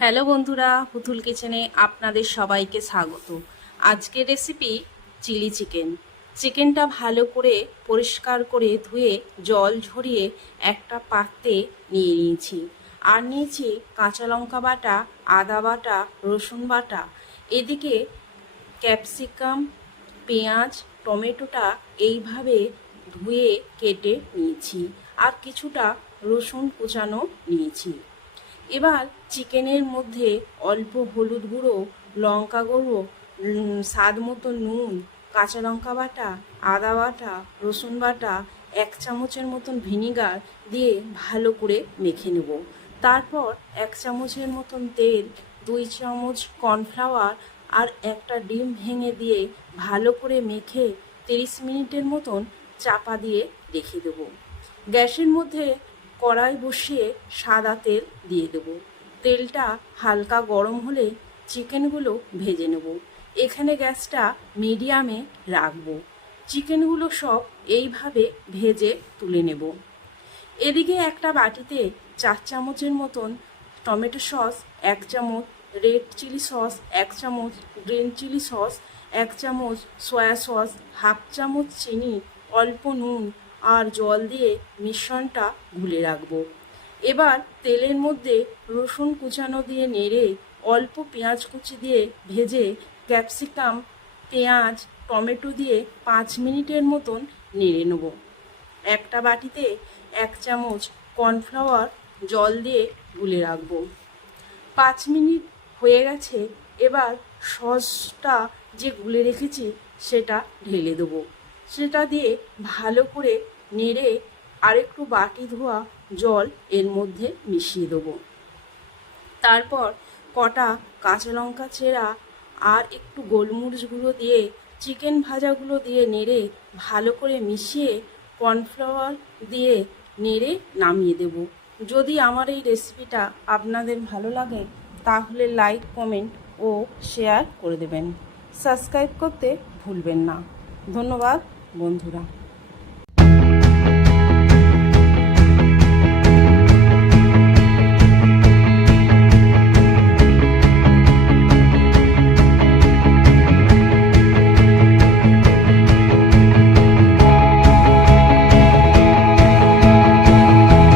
Hello বন্ধুরা, পুতুল কিচেনে আপনাদের সবাইকে স্বাগত। আজকের রেসিপি চিলি চিকেন। চিকেনটা ভালো করে পরিষ্কার করে ধুয়ে জল ঝরিয়ে একটা পাত্রে নিয়ে নিয়েছি। আর নিয়েছি কাঁচা লঙ্কা বাটা, আদা বাটা, রসুন বাটা। এদিকে ক্যাপসিকাম, পেঁয়াজ, টমেটোটা এইভাবে ধুয়ে কেটে নিয়েছি। আর কিছুটা রসুন কুচানো নিয়েছি। এবার চিকেনের মধ্যে অল্প হলুদ গুঁড়ো, লঙ্কা গুঁড়ো, স্বাদ মতো নুন, কাঁচা লঙ্কা বাটা, আদা বাটা, রসুন বাটা, 1 চামচের মতন ভিনিগার দিয়ে ভালো করে মেখে নেব। তারপর 1 চামচের মতন তেল, 2 চামচ কর্নফ্লাওয়ার আর একটা ডিম ভেঙে দিয়ে ভালো করে মেখে 30 মিনিটের মতন চাপা দিয়ে রেখে দেবো। গ্যাসের মধ্যে কড়াই বসিয়ে সাদা তেল দিয়ে দেবো। তেলটা হালকা গরম হলে চিকেনগুলো ভেজে নেব। এখানে গ্যাসটা মিডিয়ামে রাখবো। চিকেনগুলো সব এইভাবে ভেজে তুলে নেব। এদিকে একটা বাটিতে 4 চামচের মতন টমেটো সস, 1 চামচ রেড চিলি সস, 1 চামচ গ্রিন চিলি সস, 1 চামচ সয়া সস, 1/2 চামচ চিনি, অল্প নুন আর জল দিয়ে মিশ্রণটা গুলে রাখবো। এবার তেলের মধ্যে রসুন কুচানো দিয়ে নেড়ে অল্প পেঁয়াজ কুচি দিয়ে ভেজে ক্যাপসিকাম, পেঁয়াজ, টমেটো দিয়ে 5 মিনিটের মতন নেড়ে নেব। একটা বাটিতে 1 চামচ কর্নফ্লাওয়ার জল দিয়ে গুলে রাখবো। 5 মিনিট হয়ে গেছে। এবার সসটা যে গুলে রেখেছি সেটা ঢেলে দেবো। সেটা দিয়ে ভালো করে নেড়ে আরেকটু বাটি ধোয়া জল এর মধ্যে মিশিয়ে দেবো। তারপর কটা কাঁচা লঙ্কা চেরা আর একটু গোলমরিচ গুঁড়ো দিয়ে চিকেন ভাজাগুলো দিয়ে নেড়ে ভালো করে মিশিয়ে কর্নফ্লাওয়ার দিয়ে নেড়ে নামিয়ে দেব। যদি আমার এই রেসিপিটা আপনাদের ভালো লাগে তাহলে লাইক, কমেন্ট ও শেয়ার করে দেবেন। সাবস্ক্রাইব করতে ভুলবেন না। ধন্যবাদ বন্ধুরা।